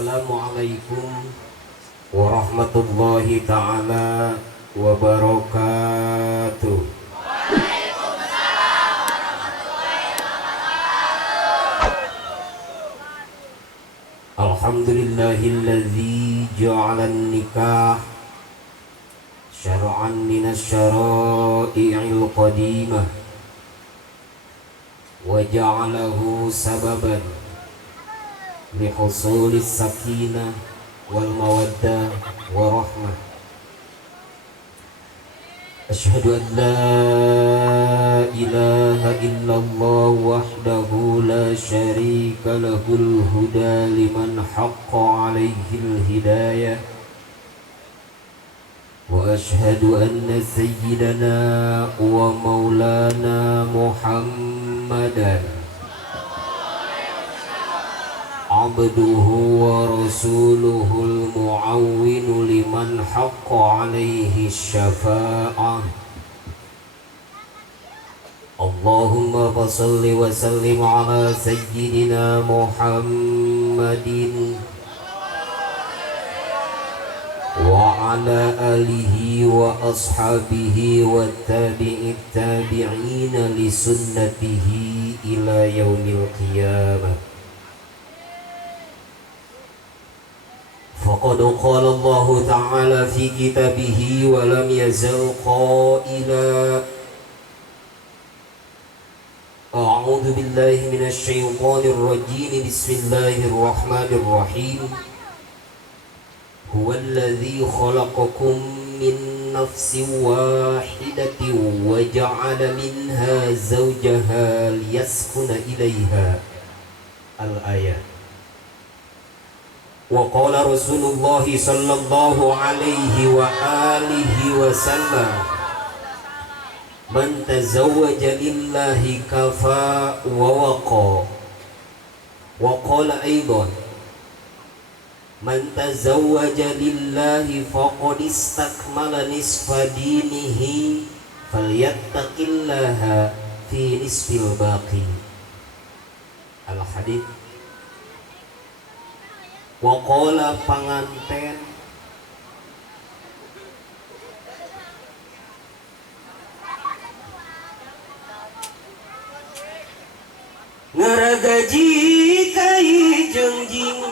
Assalamualaikum warahmatullahi ta'ala wabarakatuh. Alhamdulillahilladzi ja'alan nikah syar'an minas syara'i'il qadimah wa ja'alahu sababan lihusulis sakinah wal mawaddah warahmah. Asyhadu an la ilaha illallah wahdahu la syarika lahul huda liman haqqa alaihil hidayah. Wa asyhadu anna sayyidana wa maulana Muhammadan abduhu wa rasuluhul mu'awwinu liman haqqa alaihi syafa'ah. Allahumma fasalli wa sallim ala sayyidina Muhammadin wa ala alihi wa ashabihi wa tabi'it tabi'ina li sunnatihi ila yaumil qiyamah. Faqad qala Allah Ta'ala fi kitabihi wa lam yazal qaila A'udzu billahi minasy syaithanir rajim. Bismillahir rahmanir rahim. Huwallazi khalaqakum min nafsin wahidatin wa ja'ala minha zawjaha liyaskuna ilaiha. Al-ayat. Wa qala Rasulullah sallallahu alaihi wa alihi wa sallam, man tazawwaja lillahi kafa wa waqa. Wa qala aidan, man tazawwaja lillahi faqad istakmala nisfa dinihi falyattaqillaha fi nisfil baqi. Al-hadits. Wakola panganten ngaragaji kai jengjing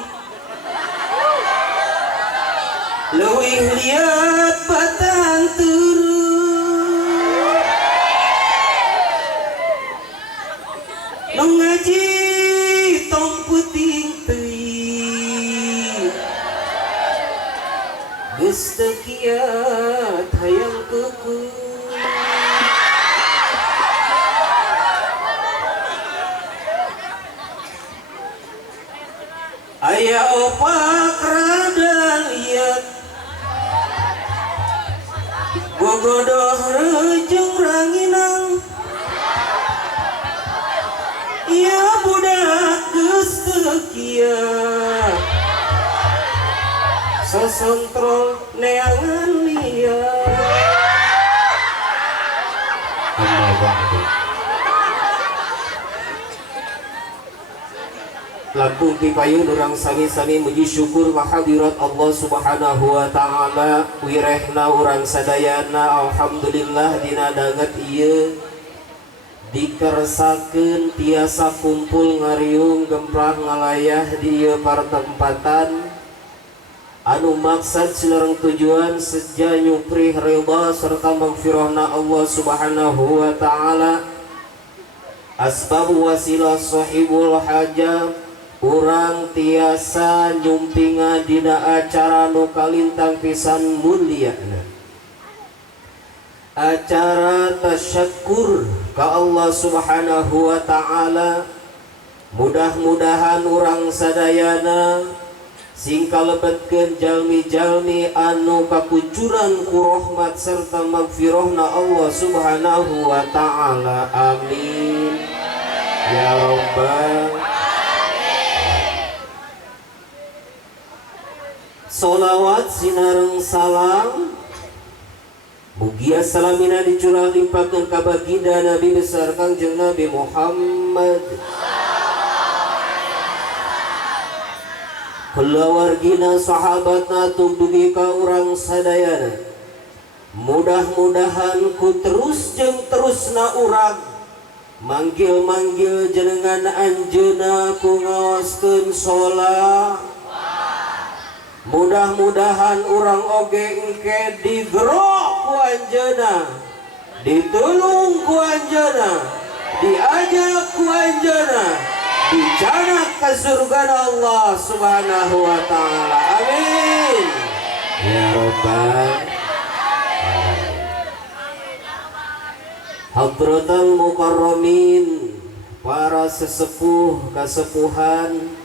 leuwih liat batang turun nu ngaji tong puting teuing geus teu kiat hayang keukeuh. Aya opak rada liat bogodoh reujung ranginang. Ieu budak geus teu kiat sasontrol neangan liat. Amma ba'du. Laku pipayun urang sami-sami muji syukur mahadirat Allah subhanahu wa ta'ala. Wirehna urang sadayana alhamdulillah dina danget ieu dikersakeun tiasa kumpul ngariung gemprah ngalayah di ieu partempatan anu maksad silareng tujuan seja nyuprih ridha serta maghfirahna Allah subhanahu wa ta'ala. Asbab wasilah sahibul hajat urang tiasa nyumpinga dina acara nu kalintang pisan mulyana, acara tasyakkur ka Allah subhanahu wa ta'ala. Mudah-mudahan urang sadayana sing kalebetkeun jalmi-jalmi anu kakucuran ku rahmat serta magfirahna Allah subhanahu wa ta'ala. Amin ya rabbal alamin. Sholawat sinareng salam mugia salamina dicurah limpahkeun ka baginda Nabi besar Kangjeng Nabi Muhammad keluargina sahabatna tumugi ka urang sadayana. Mudah-mudahan ku terus jeung terusna urang manggil-manggil jenengan anjeuna ku ngaoskeun sholat. Mudah-mudahan urang oge engke digerok ku anjeuna, ditulung ku anjeuna, diajak ku anjeuna, dicanak ka surga Allah Subhanahu wa taala. Amin ya rabbal hadratal mukarramin, para sesepuh kasepuhan,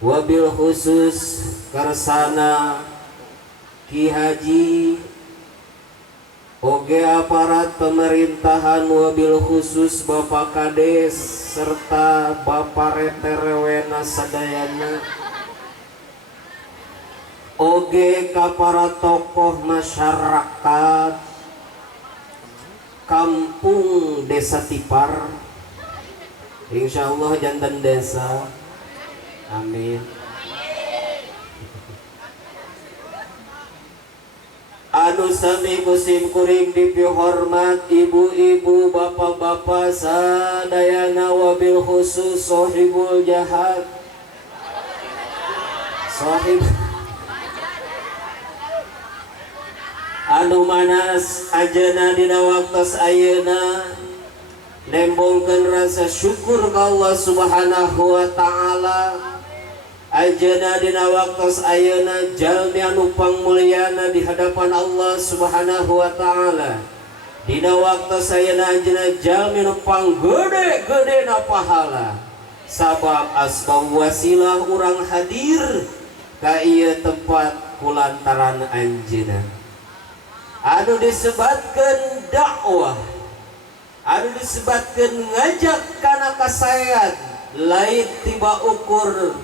wabil khusus karsana Ki Haji oge aparat pemerintahan, wabil khusus Bapak Kades serta Bapak Reterewena sadayana, oge ka para tokoh masyarakat kampung Desa Tipar, insyaallah jantan desa. Amin. Anu sami kusim kuring dipihormat ibu-ibu, bapak-bapak sadayana, wabil khusus sohibul jahad, sohib anu manas ajana dina waktos ayeuna nembongkeun rasa syukur ka Allah Subhanahu wa taala. Ajana dina waktos ayeuna jalmi anu pangmulyana di hadapan Allah Subhanahu wa taala. Dina waktos ayeuna anjeunna jalmi anu panggede-gedena pahala. Sabab asbab wasilah urang hadir ka ieu tempat kulantaran anjeunna. Anu disebatkeun dakwah, anu disebatkeun ngajak kana kasayan, lain tiba ukur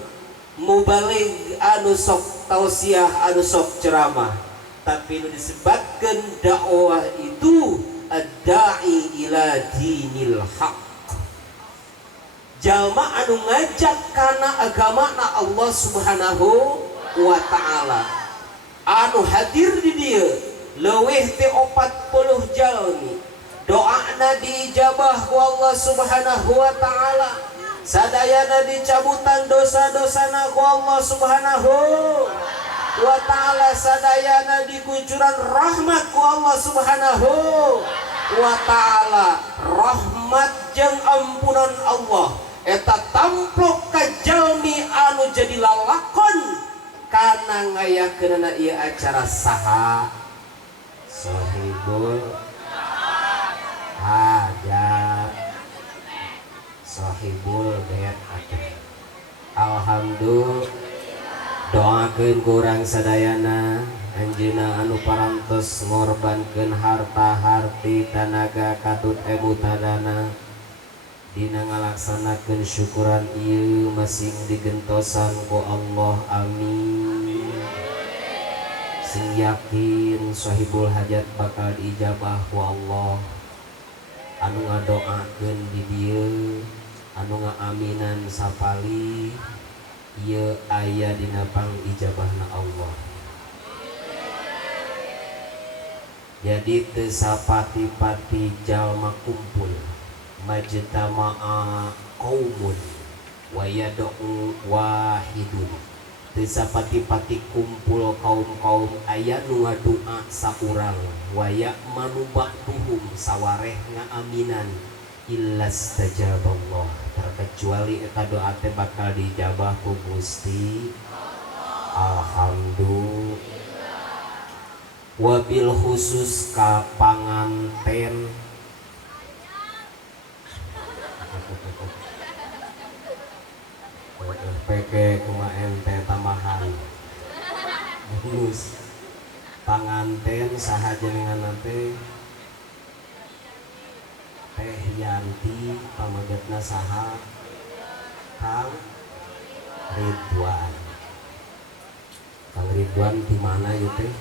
mubalig anu sok tausiah, anu sok ceramah, tapi anu disebatkeun dakwah itu ad-da'i ila dinil haq, jalma anu ngajak kana agamana Allah Subhanahu wa taala. Anu hadir di dieu leuwih ti 40 jalmi, doana diijabah ku Allah Subhanahu wa taala, sadayana dicabutan dosa-dosana ku Allah Subhanahu wa taala, sadayana dikucuran rahmat ku Allah Subhanahu wa taala. Rahmat jeung ampunan Allah eta tamplok ka jalmi anu jadi lalakon kana ngayakeunna ieu acara saha sohibul hajat, sohibul bait atuh. Alhamdulillah, doakeun kurang sadayana anjeunna anu parantos ngorbankeun harta harti tanaga katut ebutadana dina ngalaksanakeun syukuran ieu masing digentosan ku Allah. Amin. Sing yakin sahibul hajat bakal diijabah ku Allah, anu ngadoakeun di dieu, anu ngaaminan sapali ieu aya dina pangijabahna Allah. Jadi teu sapati-pati jalma kumpul majtama'a qaumun wa yad'u wahidun, teu sapati-pati kumpul kaum-kaum aya nu ngadua saurang wa ya'manu ba'duhum sawareh ngaaminan illastajaballah, terkecuali eta doa teh bakal dijabah ku Gusti. Alhamdulillah. Wabil khusus ka panganten peke kuma ente tambahan bonus panganten saha jenengan nanti Teh Yanti, pamagetna saha Kang Ridwan. Kang Ridwan di mana ya teh?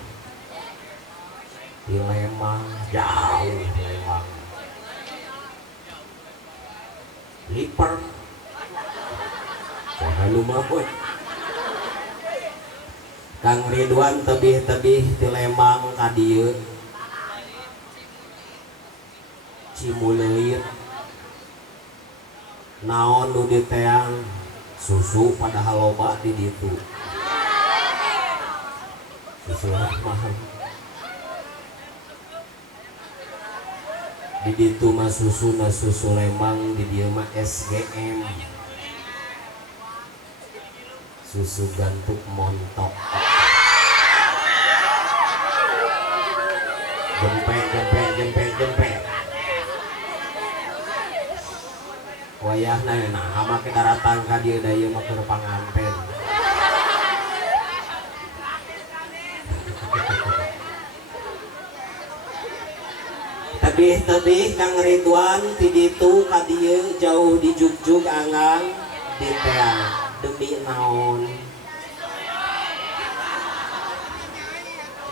Di Lembang, jauh Lembang. Liper. Jangan lupa boy. Kang Ridwan tebih-tebih di Lembang ka dieu Cimuleut naon nu diteang susu padahal loba di ditu susu mahal di ditu mah susu na susu Lembang, di dieu mah SGM susu gantuk montok jempek wayahna nah make daratan ka dieu da ieu mah keur panganten tebih-tebih Kang Ridwan ti ditu ka dieu jauh di jugjug anggang di teang demi naon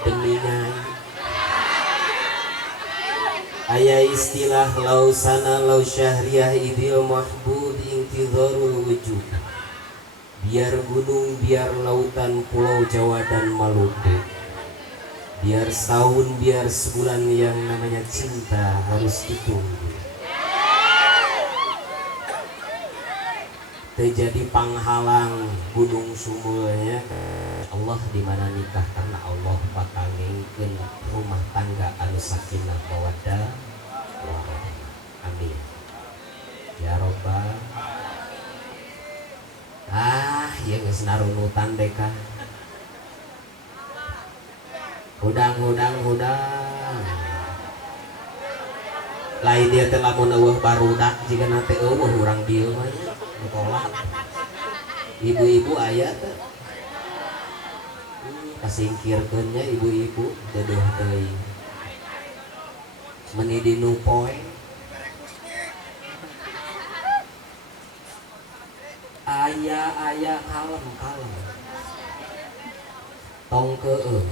demi nyai aya istilah lausana lau syahriyah idil mahbub intidharul wujud biar gunung biar lautan pulau Jawa dan Maluku biar setahun biar sebulan yang namanya cinta harus ditunggu terjadi panghalang gunung sumulnya Allah di mana nikah karena Allah bakal ngengkeun rumah tangga anu sakinah mawaddah warahmah amin ya robbal ieu geus narunutan deh kah hudang lain dia teh lamun eueuh barudak jika nanti eueuh urang dieu mah tolak ibu-ibu aya teh kasingkirkeun nya ibu-ibu deudeuh teuing meni dinu poe aya kalem tong keueuh.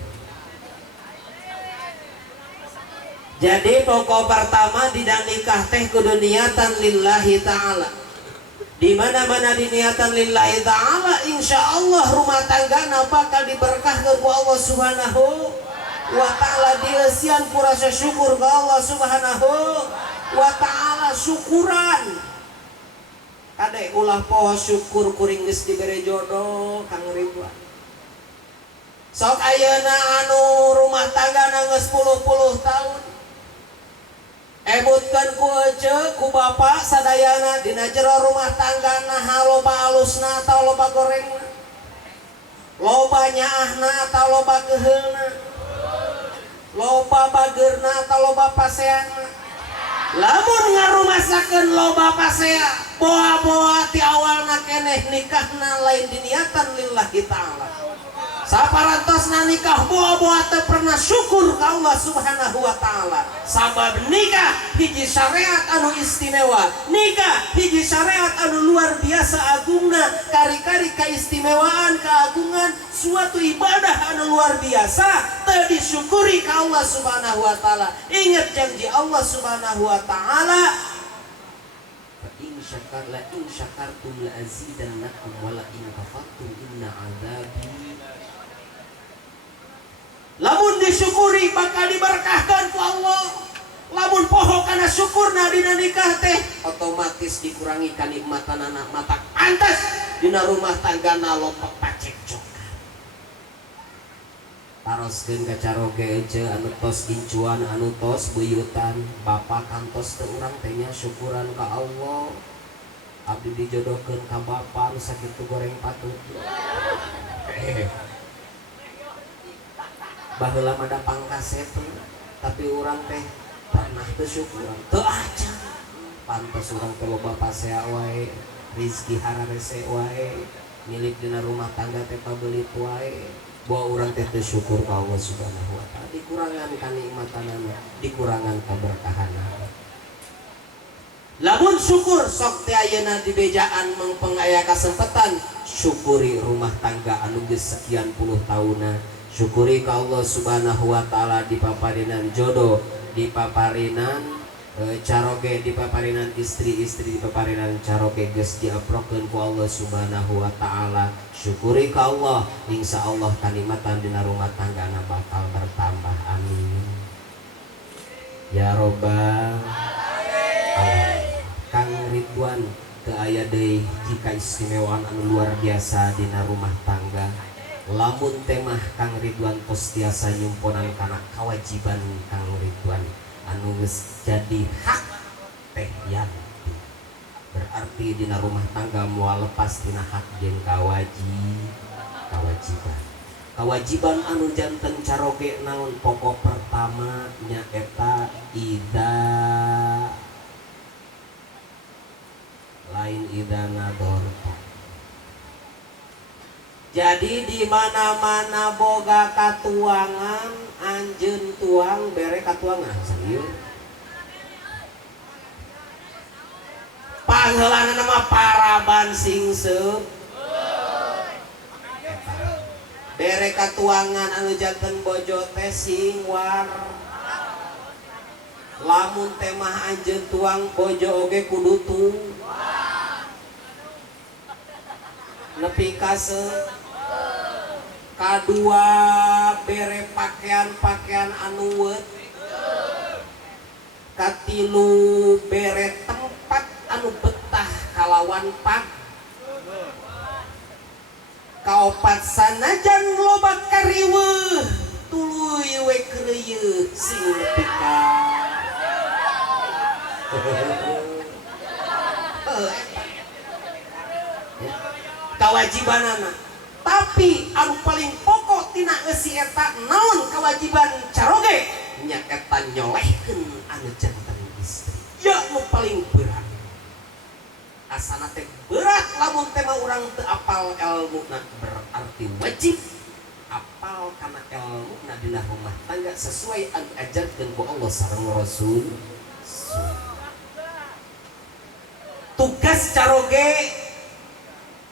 Jadi pokok pertama didang nikah teh kudu niatan lillahi ta'ala. Di mana-mana diniatan lillahi ta'ala, insya Allah rumah tanggana bakal diberkahkan ku Allah subhanahu wa ta'ala. Dieusian ku rasa syukur ke Allah subhanahu wa ta'ala. Syukuran kadek ulah poho syukur kuring geus dibere jodoh Kang Ridwan. Sok ayeuna anu rumah tanggana geus 10 tahun ebutkeun ku ece ku bapak sadayana dina jero rumah tanggana loba alusna atau loba gorengna, loba nyaahna atau loba keheulna, loba bageurna atau loba paseana. Lamun ngarumasakeun loba pasea boa-boa ti awalna keneh nikahna lain diniatan lillahi ta'ala. Saparantosna nikah boa-boa teu pernah syukur ka Allah subhanahu wa ta'ala. Sabab nikah hiji syariat anu istimewa, nikah hiji syariat anu luar biasa agungna, kari-kari keistimewaan keagungan suatu ibadah anu luar biasa teu disyukuri ka Allah subhanahu wa ta'ala. Ingat janji Allah subhanahu wa ta'ala, in syakartum la azidannakum wa la in kafartum inna adzabi. Lamun disyukuri bakal diberkahkan ku Allah. Lamun poho kana syukurna dina nikah teh otomatis dikurangi kanikmatan anak mata pantes dina rumah tanggana loba pacekcokan. Taroskeun ka caroge ece anu tos incuan anu tos buyutan bapak kantos teu urang teh nya syukuran ka Allah. Abdi dijodohkeun ka bapak anu sakitu goreng patut. Baheula mah da pangkaset tapi urang teh pernah teu syukuran teu acan pantes urang teh loba pasea wae rezeki hararese wae milik dina rumah tangga teh pabeulit wae bahwa urang teh teu syukur ka Allah subhanahu wa ta'ala, dikurangan kanikmatanana, dikurangan kaberkahanana. Lamun syukur sok teh ayeuna di bejaan mengpeng aya kasempatan syukuri rumah tangga anu geus sekian puluh tahunna. Syukuri ka Allah subhanahu wa ta'ala dipaparinan jodoh, dipaparinan caroge di paparinan istri-istri di paparinan caroge geus diaprokeun ku Allah Subhanahu wa taala. Syukuri ka Allah, insya Allah kanikmatan dina rumah tanggana bakal bertambah. Amin ya robbal alamin. Kang Ridwan teu aya deui jika istimewaan anu luar biasa dina rumah tangga. Lamun temah Kang Ridwan tos tiasa nyumponan kana kewajiban Kang Ridwan anu geus jadi hak teh yanti, berarti dina rumah tangga moal lepas dina hak jeung kewajiban anu janten caroge naon. Pokok pertama nyaeta ida lain ida nadorta. Jadi di mana-mana boga katuangan anjeun tuang bere katuangan serius. Pangheulana nama paraban singseup. Bere katuangan anu janten bojo teh singwar. Lamun temah anjeun tuang bojo oge kudu tuh. Nepi kaseu kadua bere pakaian anu wet, katilu bere tempat anu betah kalawan pak, kaopat sanajan loba kariweuh tuluy we kreuyeut sing nepi ka kawajibanana. Tapi anu paling pokok tina eusi eta naon kewajiban caroge nya eta nyolehkeun anu janten istri. Ya nu paling berat. Asana teh berat lamun teh urang teu apal ilmuna, berarti wajib apal kana ilmuna dina rumah tangga sesuai anu ajarkeun ku Allah sareng Rasul. Tugas caroge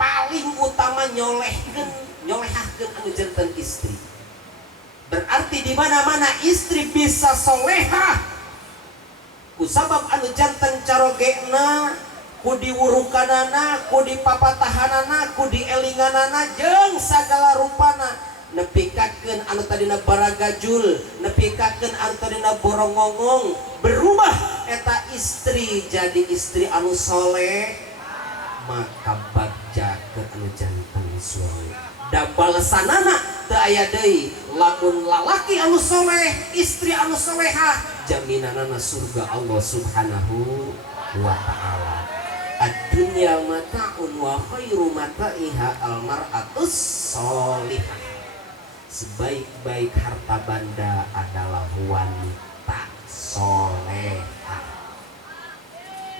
paling utama nyolehahkeun anu janten istri. Berarti di mana-mana istri bisa solehah kusabab anu janten carogena, ku diwurukanana, ku dipapatahanana, ku dielinganana jeung sagala rupana. Nepikakeun anu tadina baragajul, nepikakeun anu tadina borongongong, berubah eta istri jadi istri anu soleh, maka bagja ke anu janten suami. Da balesanana teu aya deui, lamun lalaki anu soleh, istri anu solehah, jaminanana surga Allah Subhanahu wa taala. Ad-dunya mata'un wa khairu mata'iha al-mar'atus sholihah. Sebaik-baik harta benda adalah wanita solehah.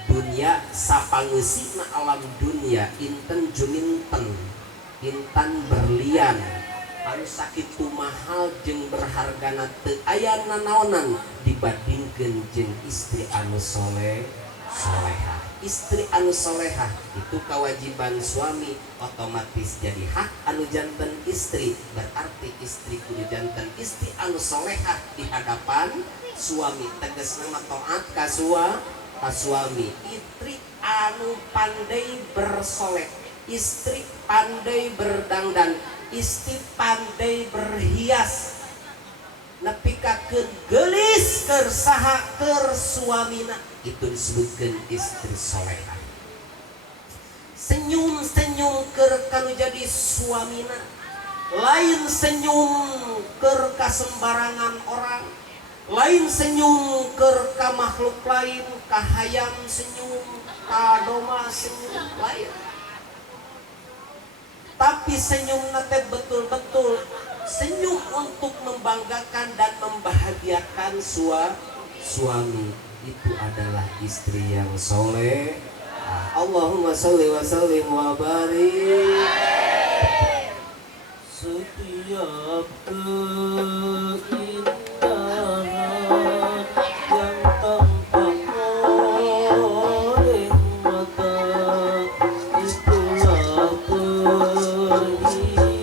Dunia sapangeusina alam dunia inten juminten, intan berlian anu sakitu mahal jeung berhargana teu aya nanaonan dibandingkeun jeung istri anu solehah. Istri anu solehah itu kewajiban suami, otomatis jadi hak anu janten istri. Berarti istri kudu janten istri anu solehah di hadapan suami, tegasna taat ka suami. Istri anu pandai bersoleh, istri pandai berdangdan, istri pandai berhias, nepikakeun geulis keur saha keur suamina, itu disebutkeun istri solehah. Senyum-senyum keur kanu jadi suamina, lain senyum keur ka sembarangan orang, lain senyum keur ka makhluk lain, ka hayam senyum, ka doma senyum lain. Tapi senyum nate betul-betul senyum untuk membanggakan dan membahagiakan suami. Itu adalah istri yang soleh. Allahumma sholli wa sallim wa barik. Setiap keindahan yang tampak oleh mata, itulah perhiasan dunia.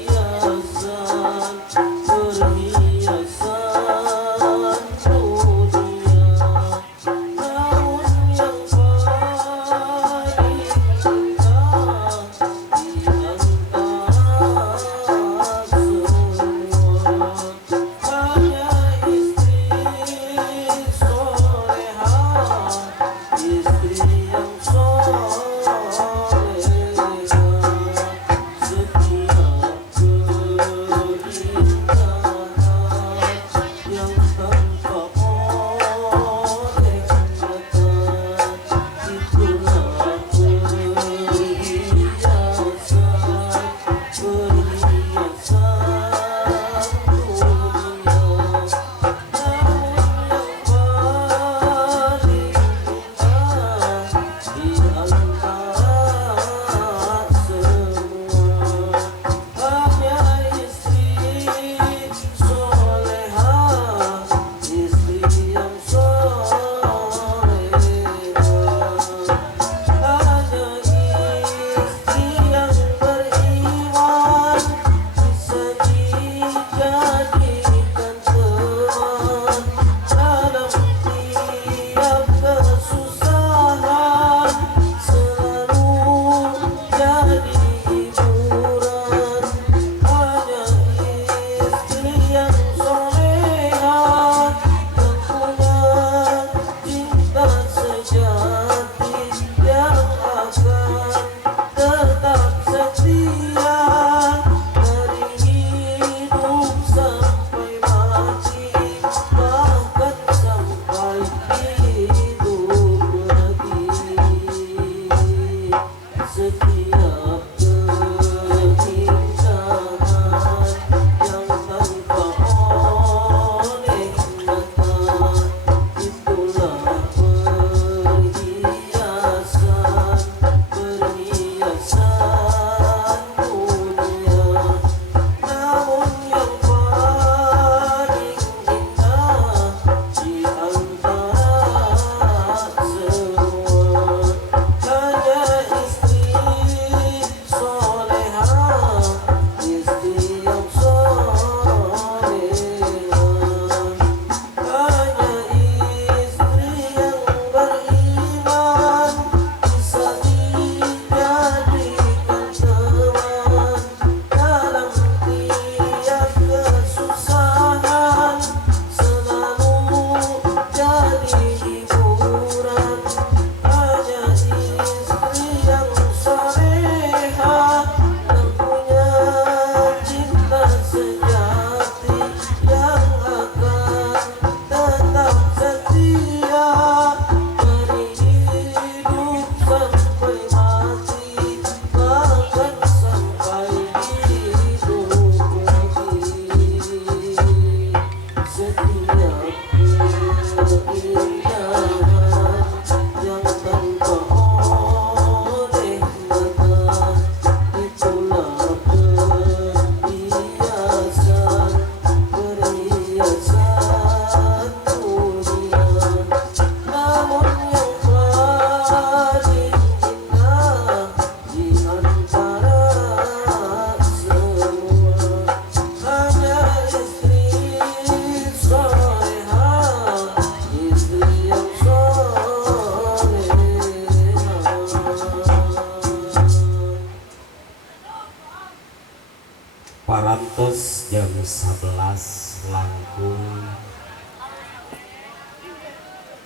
langkung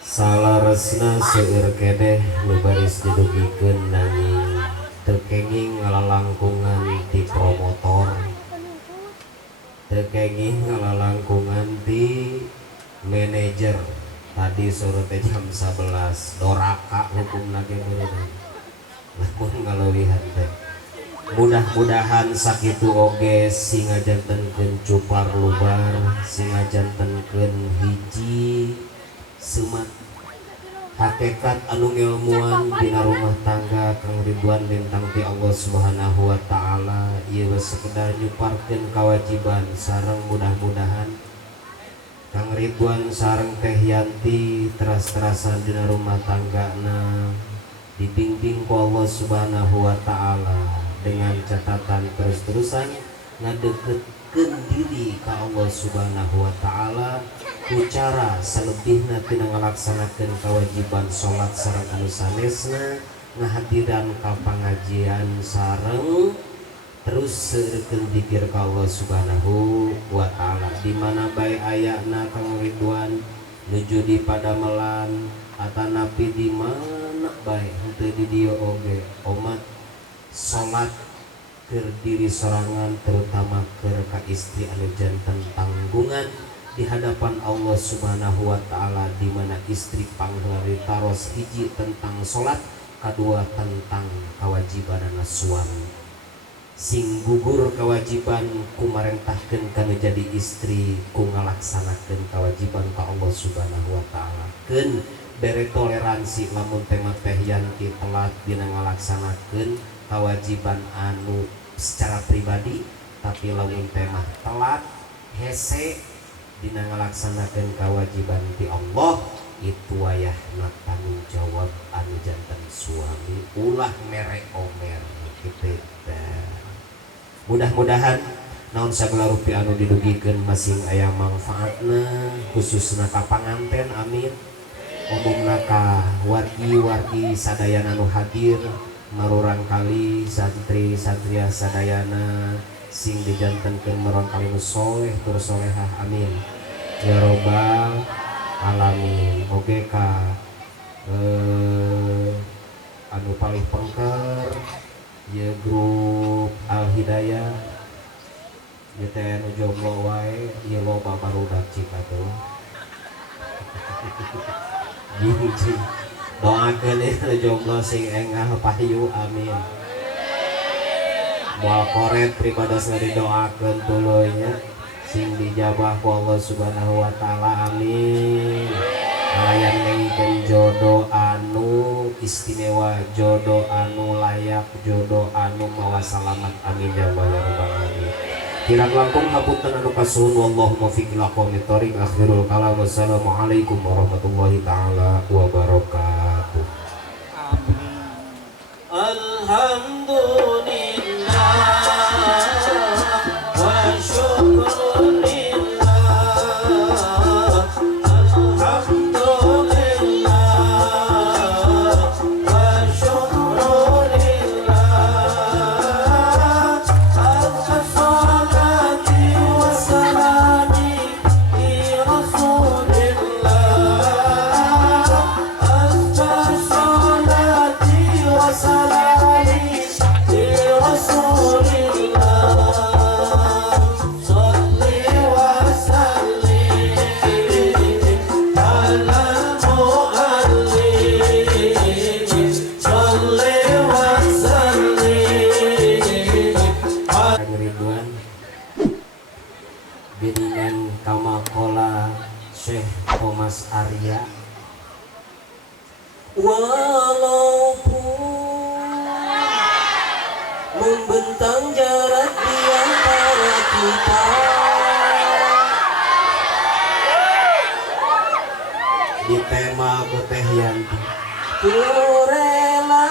salaresna seueur kedeh nu baris didugikeun nanging teu kenging ngalalangkungan ti promotor, teu kenging ngalalangkungan ti manajer. Tadi sore teh jam 11 doraka hukumna ge beureun lamun ngalewihan teh. Mudah-mudahan sakitu oge sing ngajantenkeun cupar lubar, sing ngajantenkeun hiji semat hakikat anu ngilmuan dina rumah tangga Kang Ridwan lintang ti Allah Subhanahu wa taala ieu sekedar nyuparkeun kewajiban sareng mudah-mudahan Kang Ridwan sareng Teh Yanti teras-terasan dina rumah tanggana dibimbing ku Allah Subhanahu wa taala dengan catatan terus-terusan ngadeketkeun diri ka Allah Subhanahu wa taala ku cara salebihna tina ngalaksanakeun kewajiban salat sareng anu sanesna ngahadiran ka pangajian sareng terus seurekeun zikir ka Allah Subhanahu wa taala di mana bae ayana Kang Ridwan nuju di Padamelan atanapi di mana bae henteu di dieu oge umat salat keur diri sorangan terutama keur ka istri anu janten tanggungan di hadapan Allah Subhanahu wa taala di mana istri pangheula taros hiji tentang salat, kadua tentang kewajiban suami. Sing gugur kewajiban ku marentahkeun kana jadi istri ku ngalaksanakeun kewajiban ka Allah Subhanahu wa taala. Keun bere toleransi lamun tema Teh Yanti telat dina ngalaksanakeun kewajiban anu secara pribadi, tapi lamun tema telat hese dina ngalaksanakeun kewajiban ti Allah itu wayahna tanggung jawab anu janten suami ulah mere omer kitu teh. Mudah-mudahan naon sagala rupiah anu didugikeun masing aya manfaatna khususna ka panganten amin, umumna ka wargi-wargi sadayana anu hadir marurang kali santri satria sadayana sing dijantenkeun marurang kali nu soleh tur solehah amin ya robbal alamin. Oge ka anu paling pengker ya grup Al Hidayah ya teh nu jomblo wae ieu loba barudak cik atuh hiji doakeun ieu jomblo sing engah payu amin. Moal koret pripadosna didoakeun tuluy nya sing dijabah ku Allah Subhanahu wa taala amin. Layan nengikeun jodoh anu istimewa, jodoh anu layak, jodoh anu mawa salamat amin ya rabbal alamin. Kirang langkung hapunten anu kasuhun wallahu muwaffiq ila aqwamit thoriq. Akhirul kalam wassalamualaikum warahmatullahi taala wabarakatuh. Alhamdulillah wa syukrulillah. Arya walaupun membentang jarak di antara kita, di tema Teh Yanti ku rela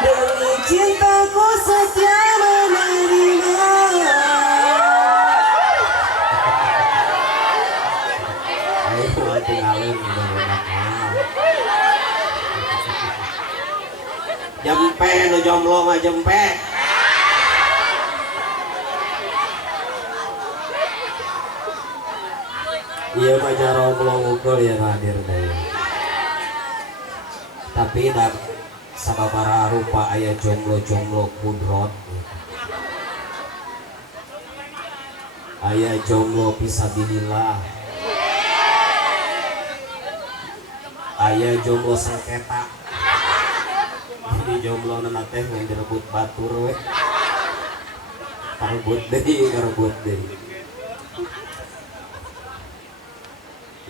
demi cintaku setia menerima. Jempe nu jomblo mah jempe Iya mah jaromlo ngukul yang hadir deh. Tapi dak sababaraha rupa aya jomblo-jomblo kudrot. Aya jomblo fisabilillah. Aya jomblo sengketa. Jadi jomblo nana teh ngan direbut batur we. Karebut deui.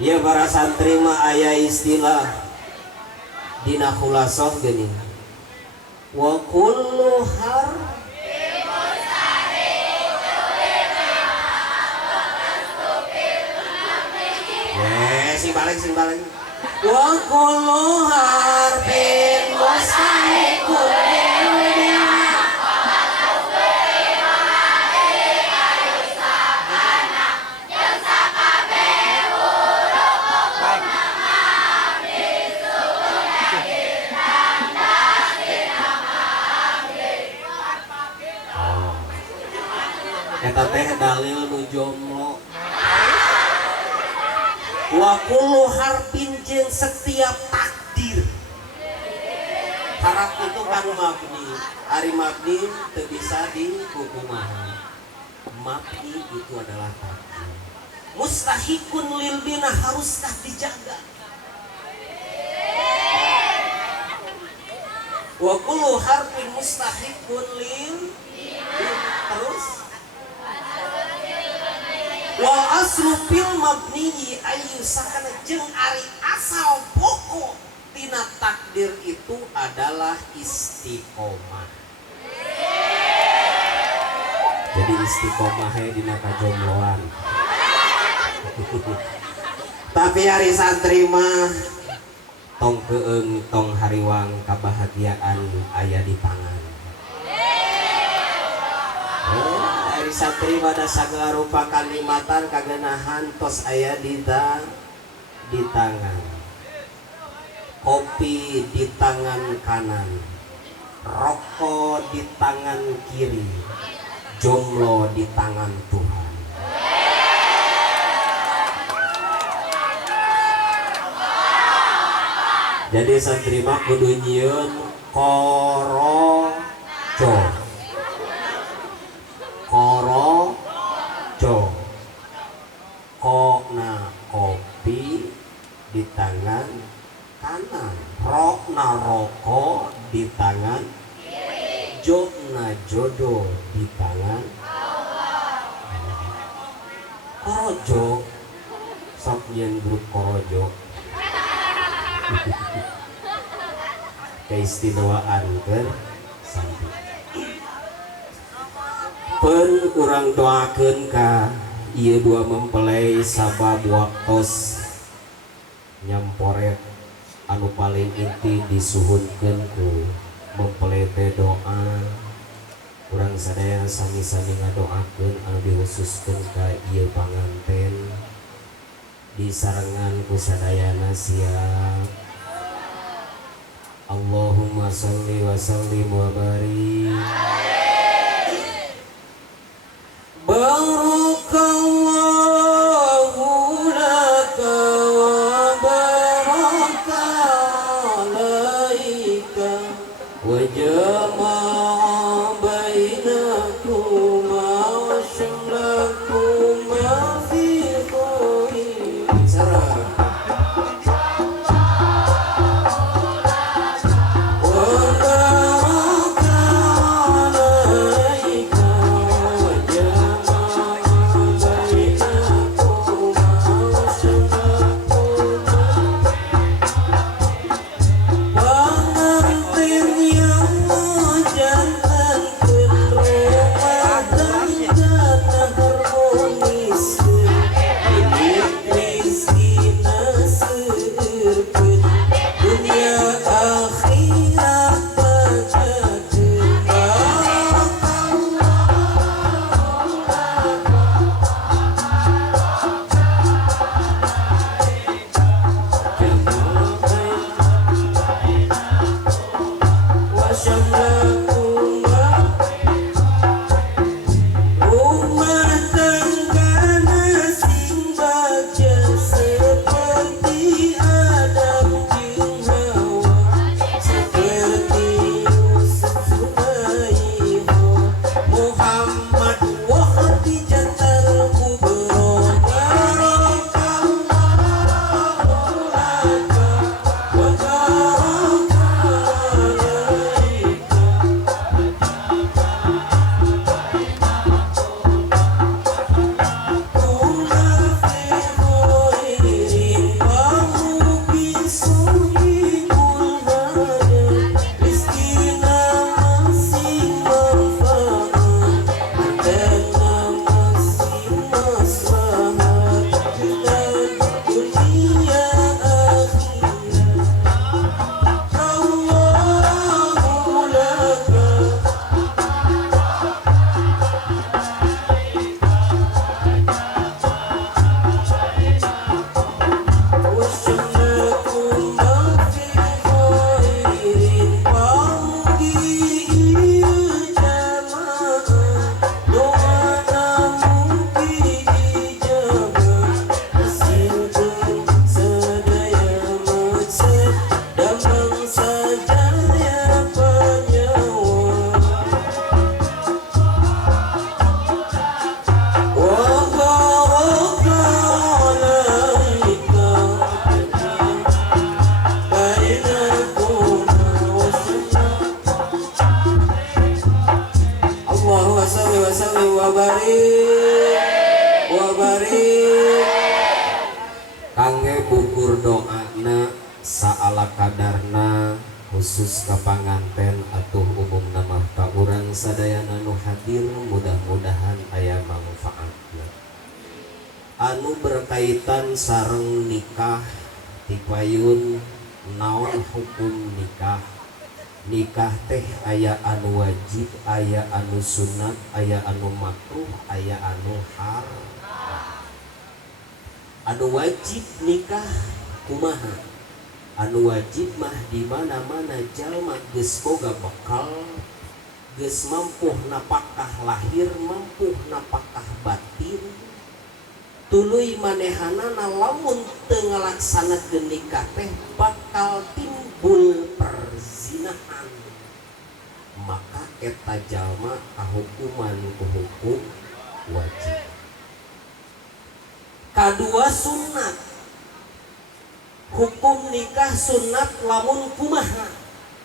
Ieu para santri mah aya istilah dina khulasoh geuning. Wa kullu har sing balik. Wa kullu harbin mustahiqun eta teh dalil nu jomblo. Wa kullu harbin jeung setiap takdir. Harap itu kan mabni. Ari mabni teu bisa dikukumahan. Mabni itu adalah takdir. Mustahikun lil bina haruskah dijaga. Wa kullu harbin mustahikun lil terus wal aslu fil mabniyi ayu sakana jeung ari asal pokok tina takdir itu adalah istiqomah. Jadi istiqomah dina kajombloan. Tapi hari santri mah tong keung tong hariwang kabahagiaan aya di tangan. Hari santri pada sagala rupa kalimatan kagenahan tos aya di tangan. Kopi di tangan kanan, rokok di tangan kiri, jomblo di tangan Tuhan. Jadi santri mah kudu nyieun korojo. Kokna kopi di tangan kanan, rokna rokok di tangan kiri, jodna jodoh di tangan korojo. Sok nyen grup korojo keistimewaan keur santri. Pen urang doakeun ka ieu dua mempelai sabab waktos nyamporet anu paling inti disuhunkeun ku mempelai teh doa. Urang sadaya sami-sami ngadoakeun anu dihususkeun ka ieu panganten disarengan ku sadayana siap. Allahumma sholli wa sallim wa barik. Barakallahu laka wa baraka alaika wa jama'a bainakuma wa syamlakuma fi khairin. Wa baraka kangge bukur doana saala kadarna khusus ka panganten atuh umum nama ka urang sadayana nu hadir mudah-mudahan aya manfaatna anu berkaitan sareng nikah tipayun naon hukum nikah. Nikah teh aya anu wajib, aya anu sunat, aya anu makruh, aya anu haram. Anu wajib nikah kumaha? Anu wajib mah di mana-mana jalma geus boga bekal, geus mampuh napakah lahir, mampuh napakah batin. Tuluy manehanana lamun teu ngalaksanakeun nikah teh bakal timbul perzinahan. Maka eta jalma kahukuman ku hukum wajib. Kadua sunat. Hukum nikah sunat lamun kumaha?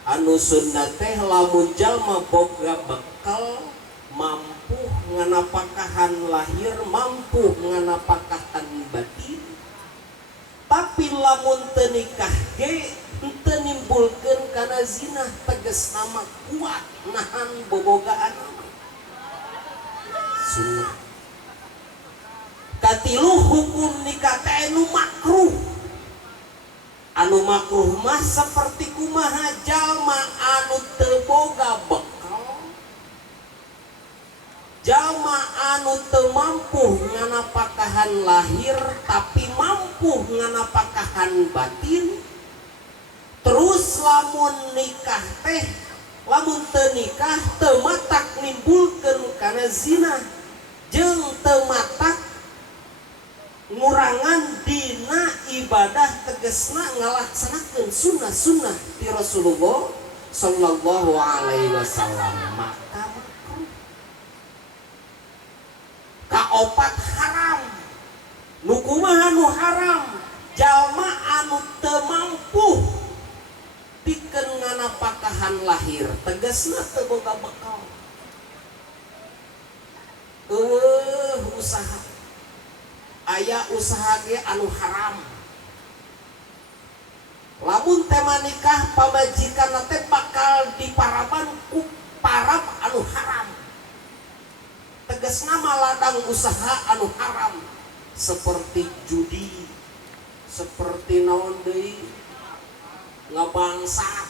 Anu sunat teh lamun jalma boga bekal mampu nganapakahan lahir, mampu nganapakahan batin. Tapi lamun teu nikah ge teu nimbulkeun kana zina, tegas nama kuat nahan bobogaan sunnah. Katilu hukum nikah teh anu makruh. Anu makruh mah saperti kumaha jalma anu teu boga bekal, jalma anu teu mampu nganapakahan lahir tapi mampu nganapakahan batin. Terus lamun nikah teh, lamun teu nikah teu matak nimbulkeun kana zina jeung teu matak ngurangan dina ibadah, tegasna ngalaksanakeun sunnah-sunnah ti Rasulullah sallallahu alaihi wasallam. Maka kaopat haram. Nu kumaha nu haram? Jalma anu teu mampu pikeun nganapakahan lahir, tegasna teu boga bekal. Usaha aya usaha ge anu haram. Lamun tema nikah pamajikan teh bakal diparaban ku parab anu haram. Tegasna maladang usaha anu haram seperti judi, seperti naon deui ngabangsat,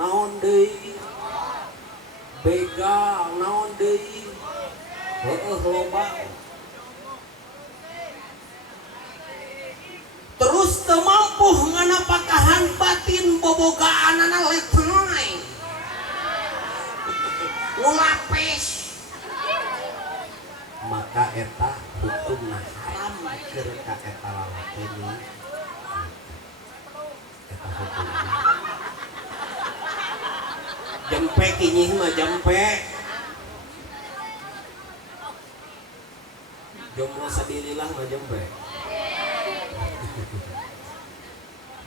naon deui begal, naon deui loba. Terus teu mampu nganapakahan batin bobogaanana letoi ngulapes, maka eta hukumna haram keur ka eta lalaki ni. Eta hukumna jempe kinyih mah jempe jomblo sabilillah mah jempe.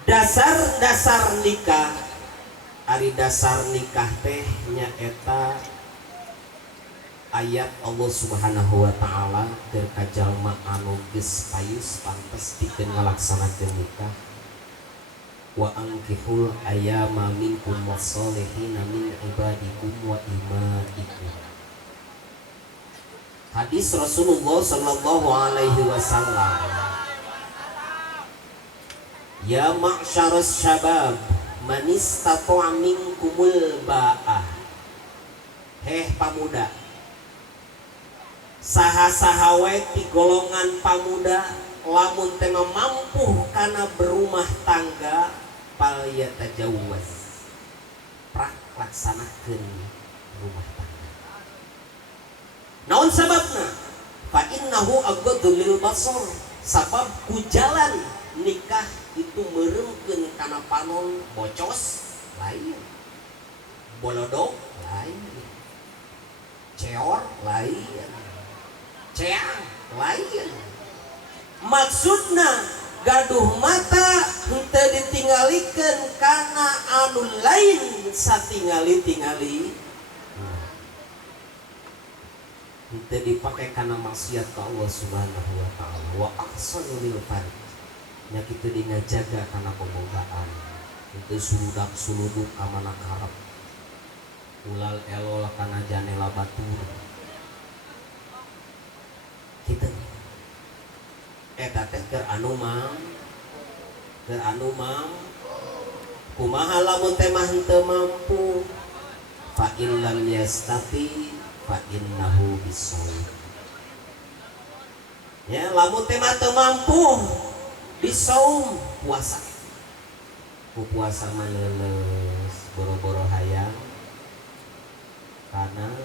Dasar-dasar nikah, ari dasar nikah teh nyaeta ayat Allah Subhanahu wa taala keur ka jalma anu geus payus pantes pikeun ngalaksanakeun nikah. Wa ankihul ayyama minkum wasolihina min ibadikum wa imaikum. Hadis Rasulullah sallallahu alaihi wasallam, ya ma'syarus syabab man istata'a minkumul ba'ah. Heh pamuda, saha-saha wae ti golongan pamuda lamun teh mampu kana berumah tangga pal yatajawaz, prak laksanakeun rumah tangga. Naon sababna? Fa innahu aghaddu lil basar, sabab ku jalan nikah itu meremkeun kana panon bocos lain, bolodog lain, ceor lain, ceang lain. Maksudna gaduh mata henteu ditinggalikeun kana anu lain satingali-tingali. Henteu dipake kana maksiat ka Allah Subhanahu wa taala. Wa ahsanu lil farj. Nya kitu dingajaga kana pembogaan. Henteu suludak-suluduk ka mana karep. Ulal elol kana janela batur. Kitu. Eta teh keur anu mam. Kumaha lamun teh mah henteu mampu. Fa in lam yastati fa innahu bisawm. Ya, lamun teh mah teu mampu bisawm puasa. Ku puasa mah leuleus boro-boro hayang kana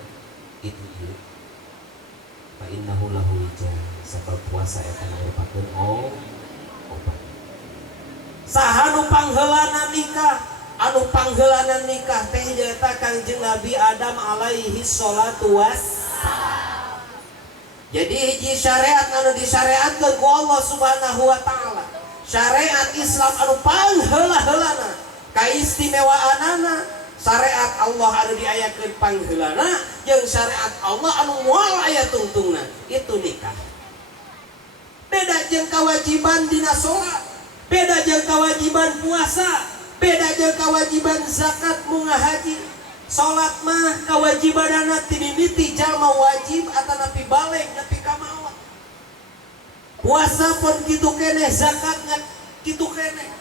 itu fa innahu lahu wijah. Sabab puasa eta ngarupakeun obat. Saha nu pangheulana nikah? Anu pangheulana nikah teh nyaeta Kangjeng Nabi Adam alaihi salatu wassalam. Jadi hiji syariat anu disyariatkeun ku Allah Subhanahu wa taala. Syariat Islam anu pangheula-heulana, kaistimewaanana syariat Allah anu diayakeun pangheulana jeung syariat Allah anu moal aya tungtungna, itu nikah. Beda jeung kewajiban dina salat, beda jeung kewajiban puasa, beda jeung kewajiban zakat munga haji. Salat mah kewajibanana ti mimiti jalma wajib atanapi balik nepi ka maot. Puasa pun kitu keneh, zakatnya kitu keneh.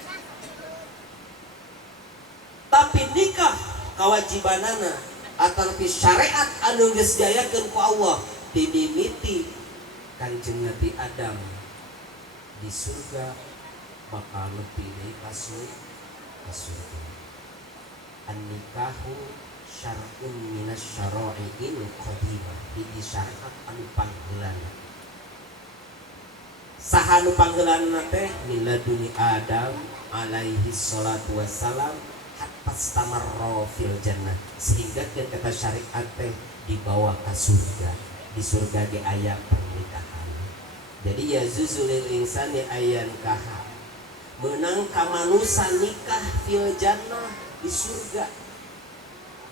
Tapi nikah kewajibanana atanapi syariat anu geus diayakeun ku Allah ti mimiti Kanjeng Nabi Adam di surga bakal nepi deui ka surga. An-nikahu syar'un minas syara'i'il qadimah. Hiji syariat anu pangheulana. Saha anu pangheulana teh miladuni Adam alaihi salatu wassalam hatta stamarra fil jannah, sehingga kata syariat teh dibawa ke surga. Di surga ge aya pernikahan. Jadi ya zuzulil insani ayan kaha menang ka manusia nikah fil jannah di surga.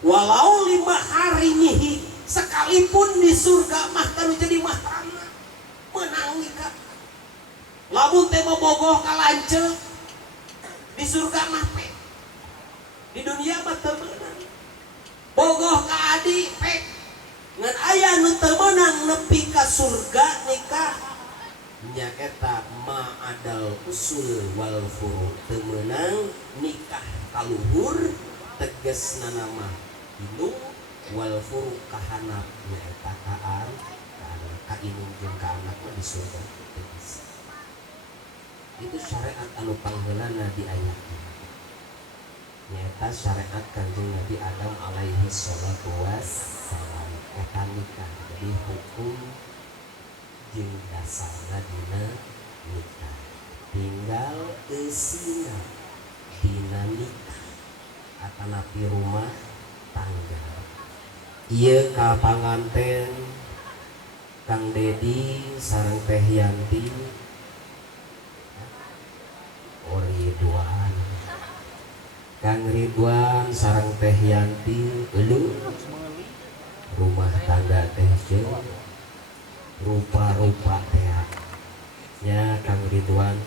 Walau 5 hari nyihi sekalipun di surga mah kanu jadi mahramna menang nikah. Lamun teh bogoh ka lanceuk di surga mah pe. Di dunia mah teu meunang. Bogoh ka adi pe. Ngan aya nu teu meunang nepi ka surga nikah. Nya eta ma adal usul wal furu, teu meunang nikah kaluhur tegasna nama indung wal furu kahanap nyaeta kaan ka indung jeung ka anak mah di surga tegas. Itu syariat anu pangheulana di ayat ini. Nyaeta syariat Kanjeng Nabi Adam alaihi salatu wassalam eta nikah. Jadi hukum jeung dasarna dina nikah. Tinggal eusina dina nikah atanapi rumah tangga. Ieu ka panganten Kang Dedi sareng Teh Yanti Ridwan, Kang Ridwan sareng Teh Yanti elu rumah tangga teh jeung rupa-rupa teh nya Kang Ridwan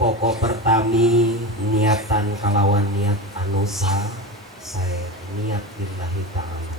pokok pertami niatan kalawan niat anu saya niat lillahi ta'ala,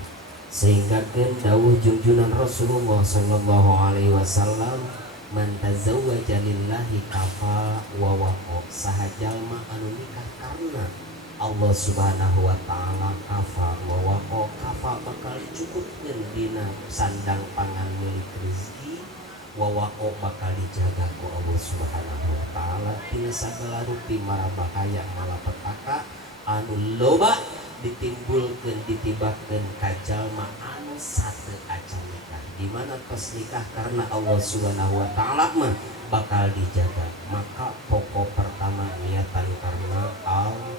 sehingga keun dawuh junjunan Rasulullah sallallahu alaihi wasallam man tazawwaja lillahi kafa wa waqa. Saha jalma anu nikah karena Allah Subhanahu wa taala kafa wa waqa. Kafa bakal dicukupkeun dina sandang pangan milik rezeki, wa waqa bakal dijaga ku Allah Subhanahu wa taala tina sagala rupi mara bahaya malapetaka anu loba ditimbulkeun ditibakeun ka jalma anu sateu acan nikah. Di mana tos nikah karena Allah Subhanahu wa taala mah bakal dijaga. Maka pokok pertama niatan karena Allah.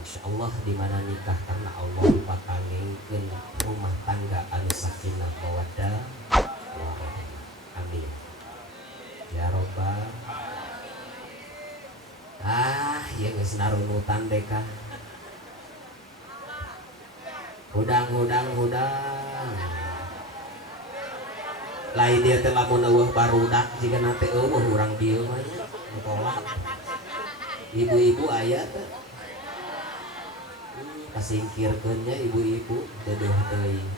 Insyaallah di mana nikah karena Allah bakal ngeukeun rumah tangga anu sakinah mawaddah warahmah. Amin ya robbal. Ya geus narunutan deh kah. Hudang lain dia teh lamun eueuh barudak jika nate eueuh urang dieu mah nya tolak ibu-ibu aya teh kasingkirkeun nya ibu-ibu dedeuh teuing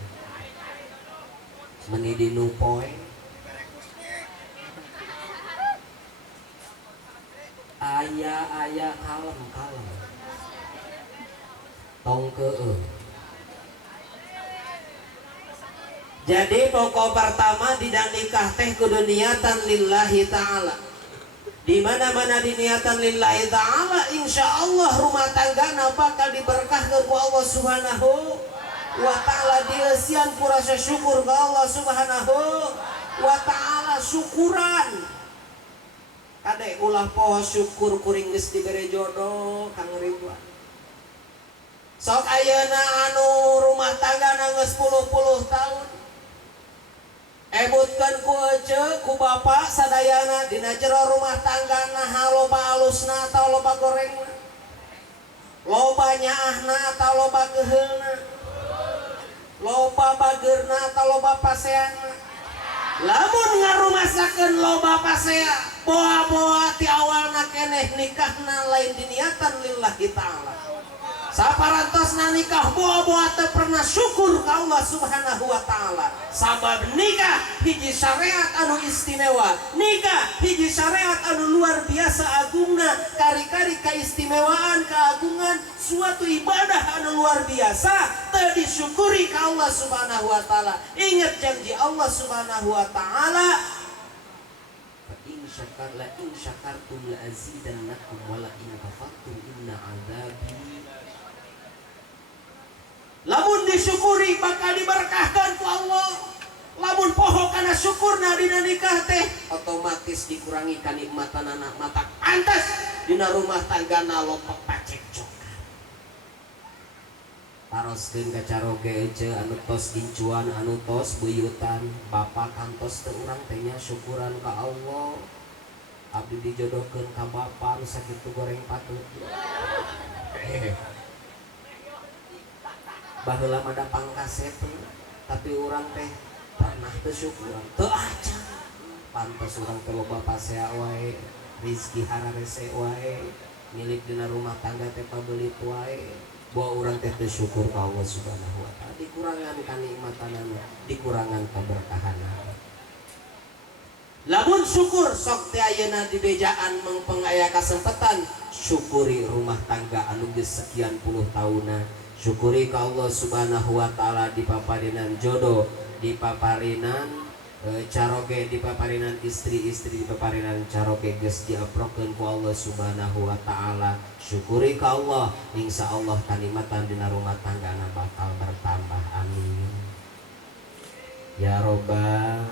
meuni dinu poe aya kalem tong keueuh. Jadi pokok pertama tidak nikah teh kudu niatan lillahi ta'ala. Di mana-mana diniatan lillahi ta'ala, insya Allah rumah tanggana bakal diberkahkan ku Allah subhanahu wa ta'ala. Dieusian ku rasa syukur ke Allah subhanahu wa ta'ala. Syukuran kade ulah poho syukur kuring geus dibere jodoh Kang Ridwan. Sok ayeuna anu rumah tanggana geus 10 tahun ebutkan ku ece ku bapak sadayana dina jero rumah tanggana loba alusna atau loba gorengna, loba nyaahna atau loba geheulna, loba bageurna atau loba paseana. Lamun ngarumasakeun loba pasea boa-boa ti awalna keneh nikahna lain diniatan lillahi ta'ala. Saparantosna nikah boa-boa teu pernah syukur ka Allah subhanahu wa ta'ala. Sabab nikah hiji syariat anu istimewa, nikah hiji syariat anu luar biasa agungna, kari-kari kaistimewaan keagungan suatu ibadah anu luar biasa teu disyukuri ka Allah subhanahu wa ta'ala. Ingat janji Allah subhanahu wa ta'ala, fa in syakartum la azidannakum wa la in kafartum inna 'adzabi. Lamun disyukuri bakal diberkahkan ku Allah. Lamun poho kana syukurna dina nikah teh otomatis dikurangi kanikmatan anak mata pantes dina rumah tanggana lompat pacekcokan. Paroskeun ka caroge ece anu tos gincuan anu tos buyutan bapak kantos teu urang teh nya syukuran ka Allah. Abdi dijodohkeun ka bapak anu sakitu goreng patut. Baheula mada pangkaset tapi urang teh pernah teu syukuran teu acan pantes urang teh loba pasea wae rezeki hararese wae milik dina rumah tangga teh pabelit wae bahwa urang teh teu syukur ka Allah subhanahu wa ta'ala, dikurangan kanikmatanana, dikurangan keberkahanana. Lamun syukur sok teh ayeuna di bejaan mengpeng aya kasempatan syukuri rumah tangga anu geus sekian puluh tahunna. Syukuri ka Allah subhanahu wa ta'ala dipaparinan jodoh, dipaparinan caroge, dipaparinan istri-istri, dipaparinan caroge geus diaprokeun ku Allah subhanahu wa ta'ala. Syukuri ka Allah, insya Allah kanikmatan dina rumah tanggana bakal bertambah. Amin ya robbal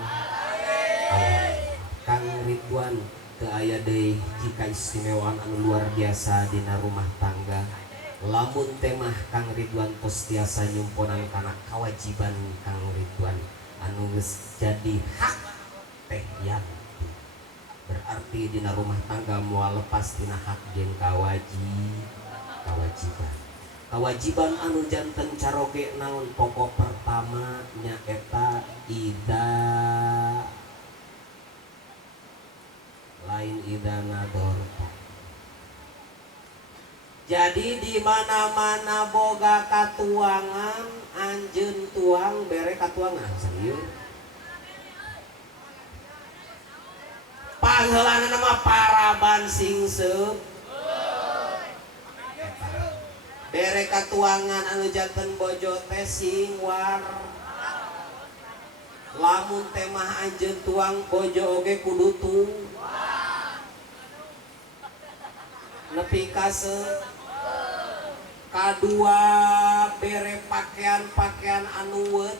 alamin. Kang Ridwan teu aya deui jika istimewaan anu luar biasa dina rumah tangga. Lamun temah Kang Ridwan tos tiasa nyumponan kana kewajiban Kang Ridwan anu geus jadi hak teh yanti. Berarti dina rumah tangga moal lepas tina hak jeung kewajiban. Kewajiban anu janten caroge naon pokok pertama nyaeta ida lain ida nadorta. Jadi di mana-mana boga katuangan anjeun tuang bere katuangan serius. Pangheulana nama paraban singseup. Bere katuangan anu janten bojo teh singwar. Lamun temah anjeun tuang bojo oge kudu tung. Nepi ka kadua bere pakaian anu weut,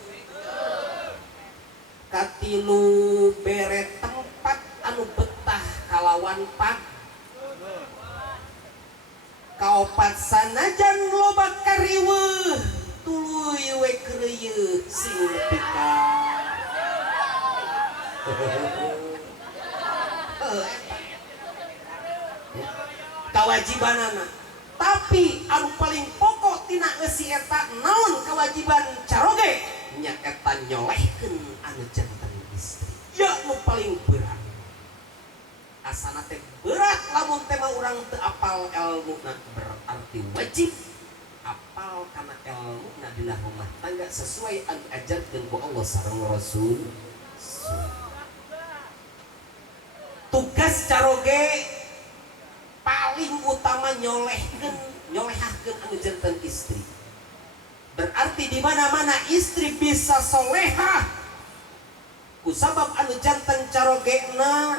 katilu bere tempat anu betah kalawan pak, kaopat sanajan loba kariweuh tuluy we kreuyeut sing nepi ka kawajibanana. Tapi anu paling pokok tina eusi eta naon kewajiban caroge nyaeta nyolehkeun anu janten istri. Ya nu paling berat. Asana teh berat lamun teh urang teu apal ilmuna, berarti wajib apal kana ilmuna dina rumah tangga sesuai anu ajarkeun ku Allah sareng Rasul. Tugas caroge paling utama nyolehahkeun anu janten istri. Berarti di mana-mana istri bisa solehah kusabab anu janten carogena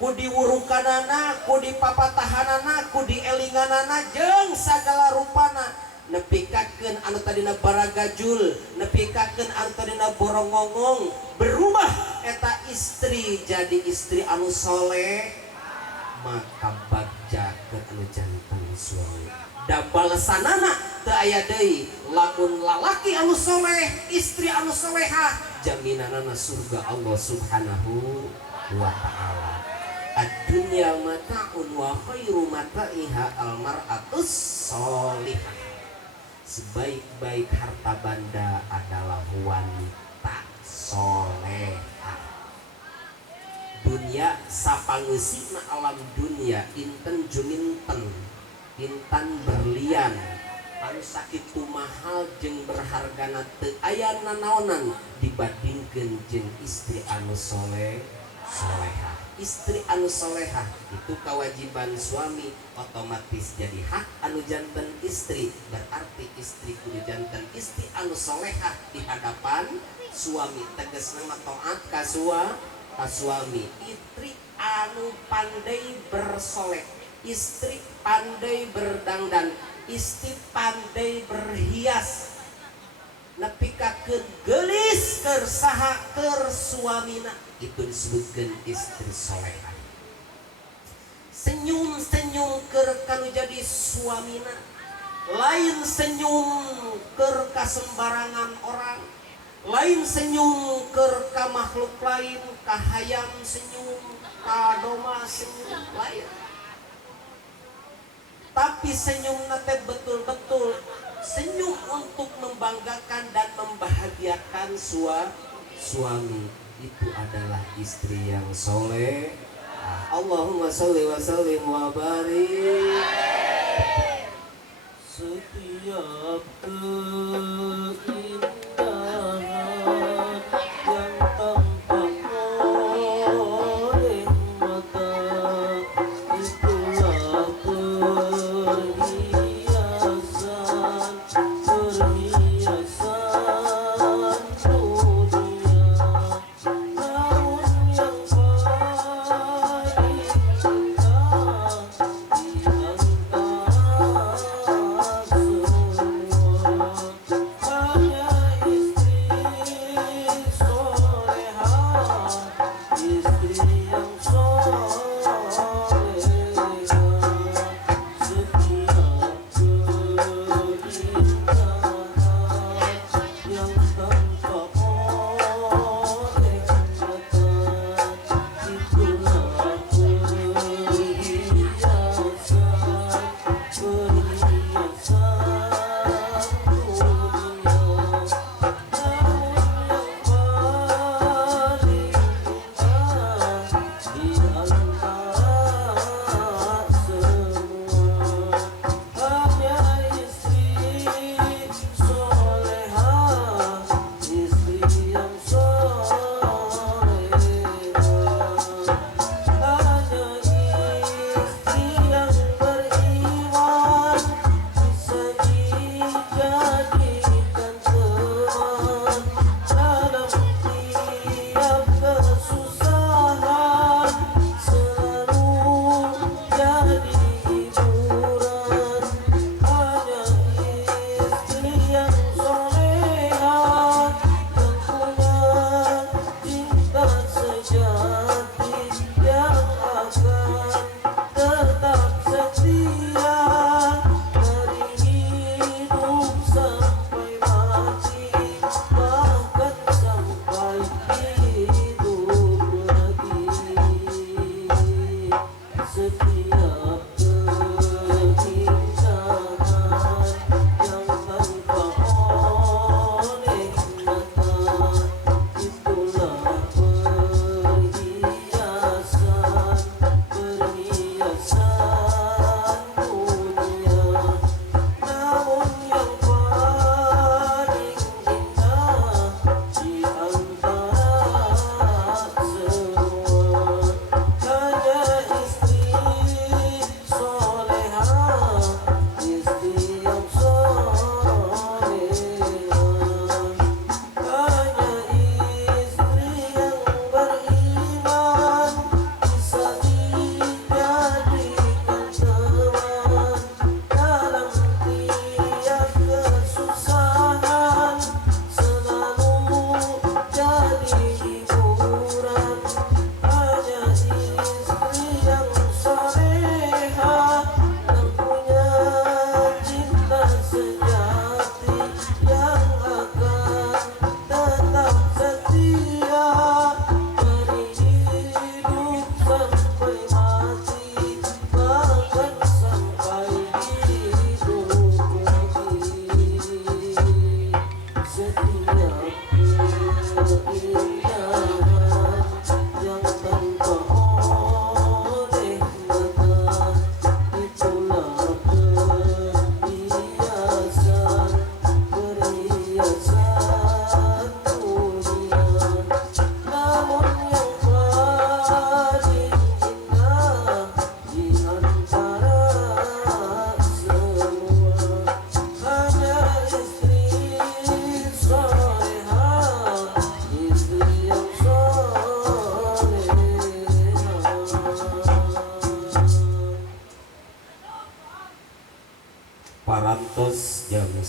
ku diwurukanana, ku dipapatahanana, ku dielinganana jeung sagala rupana nepikakeun anu tadina baragajul, nepikakeun anu tadina borongongong, berubah eta istri jadi istri anu soleh, maka bagjakeun anu janten suami. Da balesanana teu aya deui, lamun lalaki anu soleh, istri anu solehah, jaminanana surga Allah Subhanahu wa ta'ala. Ad-dunya mata'un wa khairu mata'iha al-mar'atus solihah. Sebaik-baik harta benda adalah wanita solehah. Dunia sapangeusina alam dunia inten juminten, intan berlian, anu sakitu mahal jeung berhargana teu aya nanaonan dibandingkeun jeung istri anu solehah. Istri anu solehah itu kewajiban suami, otomatis jadi hak anu janten istri. Berarti istri kudu janten istri anu solehah di hadapan suami, tegasna mah taat ka suami. Istri anu pandai bersoleh, istri pandai berdangdan, istri pandai berhias, nepikakeun geulis keur saha keur suamina, itu disebutkan istri solehah. Senyum-senyum keur kanu jadi suamina, lain senyum keur ka sembarangan orang, lain senyum keur ka makhluk lain, ka hayam senyum, ka doma senyum lain. Tapi senyumna teh betul-betul senyum untuk membanggakan dan membahagiakan suami. Itu adalah istri yang soleh. Allahumma sholli wa sallim wa barik. Setiap keindahan yang tampak oleh mata, itulah perhiasan dunia. Namun yang paling indah di antara semua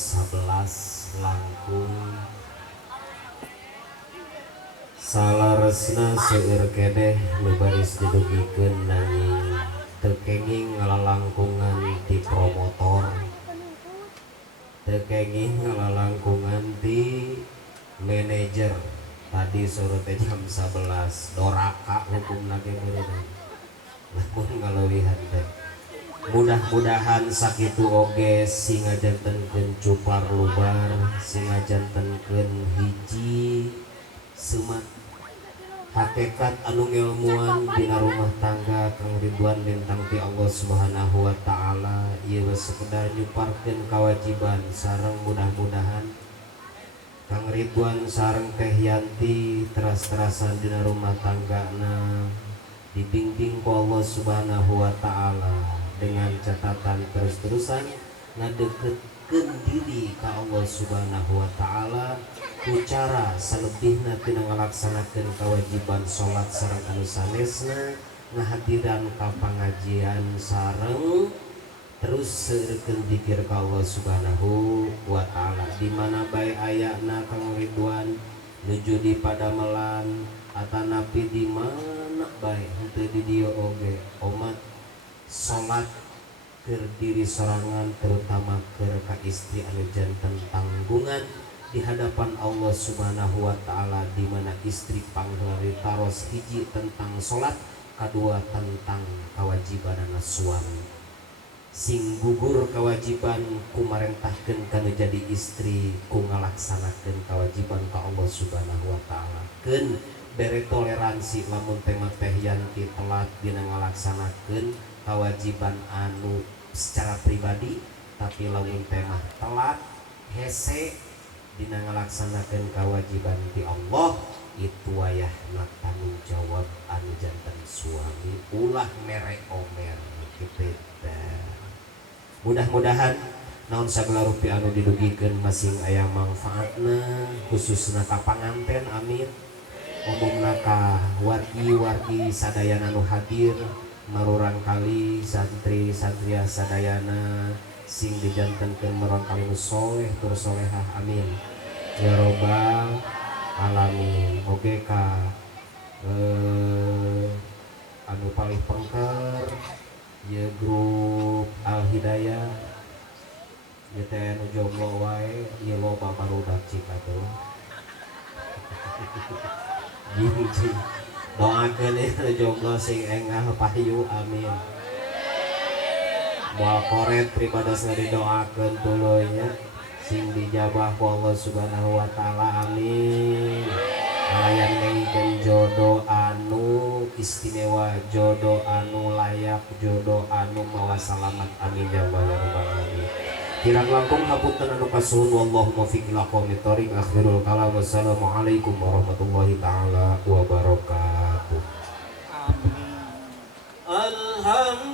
11 langkung salaresna seueur kedeh nu baris didugikeun nanging teu kenging ngalalangkungan ti promotor, teu kenging ngalalangkungan ti manajer. Tadi sore teh jam 11 doraka hukumna ge beuneu lamun ngalewihan teh. Mudah-mudahan sakitu oge sing ngajantenkeun cupar lubar, sing ngajantenkeun hiji semat hakikat anu ngilmuan dina rumah tangga Kang Ridwan lintang ti Allah Subhanahu wa taala ieu sekedar nyuparkeun kewajiban sareng mudah-mudahan Kang Ridwan sareng Teh Yanti teras-terasan dina rumah tanggana dibimbing ku Allah Subhanahu wa taala dengan catatan terus-terusan ngadeketkeun diri ka Allah Subhanahu wa taala ku cara salebihna tina ngalaksanakeun kewajiban salat sareng anu sanesna ngahadiran ka pangajian sareng terus seurekeun zikir ka Allah Subhanahu wa taala di mana bae ayana Kang Ridwan nuju di Padamelan atanapi di mana bae henteu di dieu oge umat salat keur diri sorangan terutama keur ka istri anu janten tanggungan di hadapan Allah Subhanahu wa taala di mana istri pangleuwih hiji tentang salat, kedua tentang kewajiban suami. Sing gugur kewajiban kumarentahkeun kana jadi istri ku ngalaksanakeun kewajiban ka Allah Subhanahu wa taala. Keun bere toleransi lamun teh Yanti telat dina ngalaksanakeun kewajiban anu secara pribadi, tapi lamun teh telat hese dina ngalaksanakeun kewajiban ti Allah itu wayahna tanggung jawab anu janten suami ulah mere omer kitu teh. Mudah-mudahan naon sagala rupi anu didugikeun masing aya manfaatna khususna ka panganten amin, umumna ka wargi-wargi sadayana nu hadir marurang kali santri-santria sadayana sing dijantenkeun marurang kali nu soleh tur solehah amin ya robbal alamin. Oge ka anu paling pengker ya grup Al Hidayah ya teh anu jomblo wae ieu loba barudak Cikatuh giji doakeun anu jomblo sing engah payu amin. Moal koret pribadosna didoakeun tuluy nya sing dijabah ku Allah Subhanahu wa taala amin. Layan nengikeun jodoh anu istimewa, jodoh anu layak, jodoh anu mawa salamat amin ya rabbal alamin. Kirang langkung hapunten anu kasuhun wallahu muwaffiq ila aqwamit thoriq. Akhirul kalam wassalamualaikum warahmatullahi taala wabarakatuh. Amin. Alhamdulillah.